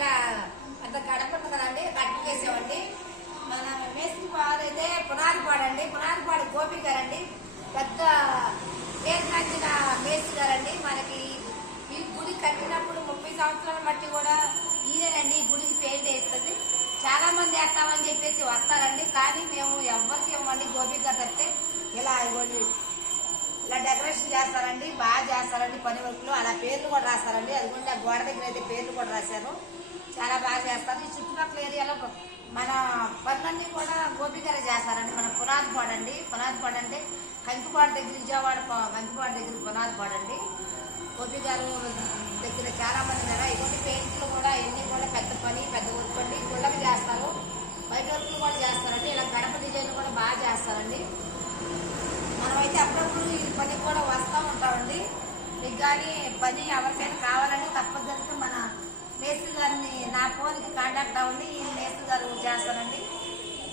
దగ్గర పెద్ద గడప ఉంది కదండి, గడప వేసామండి. మన మేస్త్రి పాడు అయితే పునాదిపాడండి, పునాదిపాడు గోపి గారండి, పెద్ద పేరు నచ్చిన మేస్త్రి గారండి. మనకి ఈ గుడి కట్టినప్పుడు 30 సంవత్సరాల మట్టి కూడా ఈయనండి ఈ గుడికి పెయింట్ వేస్తుంది. చాలా మంది వేస్తామని చెప్పేసి వస్తారండి, కానీ మేము ఎవరికి ఇవ్వండి. గోపి గారు తప్పితే ఇలా ఇవ్వండి, ఇలా డెకరేషన్ చేస్తారండి, బాగా చేస్తారండి. పని వర్క్లు అలా పేర్లు కూడా రాస్తారండి. అదిగోండి ఆ గోడ దగ్గర అయితే పేర్లు కూడా రాశారు, చాలా బాగా చేస్తారు. ఈ చుట్టుపక్కల ఏరియాలో మన పనులన్నీ కూడా గోపి గారే చేస్తారండి. మన పునాదిపాడు అండి, పునాదిపాడు అంటే కంకిపాడు దగ్గర, విజయవాడ కంకిపాడు దగ్గర పునాదిపాడు అండి. గోపి గారు దగ్గర చాలా మంది ఉన్నారు. ఇటువంటి పెయింట్లు కూడా ఇవన్నీ కూడా పెద్ద పని, పెద్ద వర్క్ అండి. గుళ్ళకి చేస్తారు, బయట వర్క్లు కూడా చేస్తారండి. ఇలా గడప డిజైన్ కూడా బాగా చేస్తారండి. మనమైతే అప్పుడప్పుడు ఈ పనికి కూడా వస్తూ ఉంటామండి. మీకు కానీ పని ఎవరికైనా కావాలంటే తప్పనిసరిగా మన మేస్త్రి గారిని నా ఫోన్కి కాంటాక్ట్ అవ్వండి. ఈ మేస్త్రి గారు చేస్తారండి.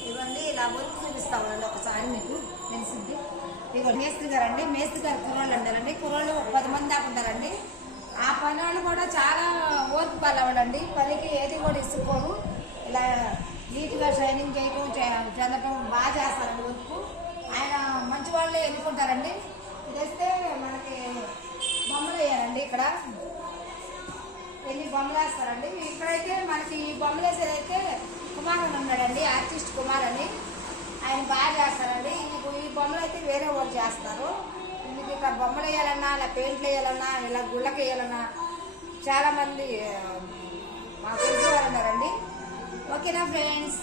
ఇవ్వండి ఇలా వర్క్ చూపిస్తామండి ఒకసారి మీకు తెలిసింది. ఇదిగో మేస్త్రి గారు అండి, మేస్త్రి గారు కుర్రోళ్ళు అంటారండి. కుర్రోళ్ళు 10 మంది దాకా ఉంటారండి. ఆ పని వాళ్ళు కూడా చాలా ఓర్పు పల్లవాడండి. పనికి ఏది కూడా ఇసుకోరు. ఇలా నీట్గా షైనింగ్ చేయటం చెందటం బాగా చేస్తారండి వర్క్. ఆయన మంచి వాళ్ళే ఎన్నుకుంటారండి. ఇది వస్తే మనకి బొమ్మలు వేయాలండి. ఇక్కడ ఎన్ని బొమ్మలు వేస్తారండి. ఇక్కడైతే మనకి ఈ బొమ్మలు వేసేదైతే కుమార్ అని ఉన్నాడండి, ఆర్టిస్ట్ కుమార్ అని. ఆయన బాగా చేస్తారండి. ఈ బొమ్మలు అయితే వేరే వాళ్ళు చేస్తారు. మీకు ఇక్కడ బొమ్మలు వేయాలన్నా, ఇలా పెయింట్లు వేయాలన్నా, ఇలా గుళ్ళకి వేయాలన్నా చాలామంది మాకు తెలిసిన వాళ్ళు ఉన్నారండి. ఓకేనా ఫ్రెండ్స్?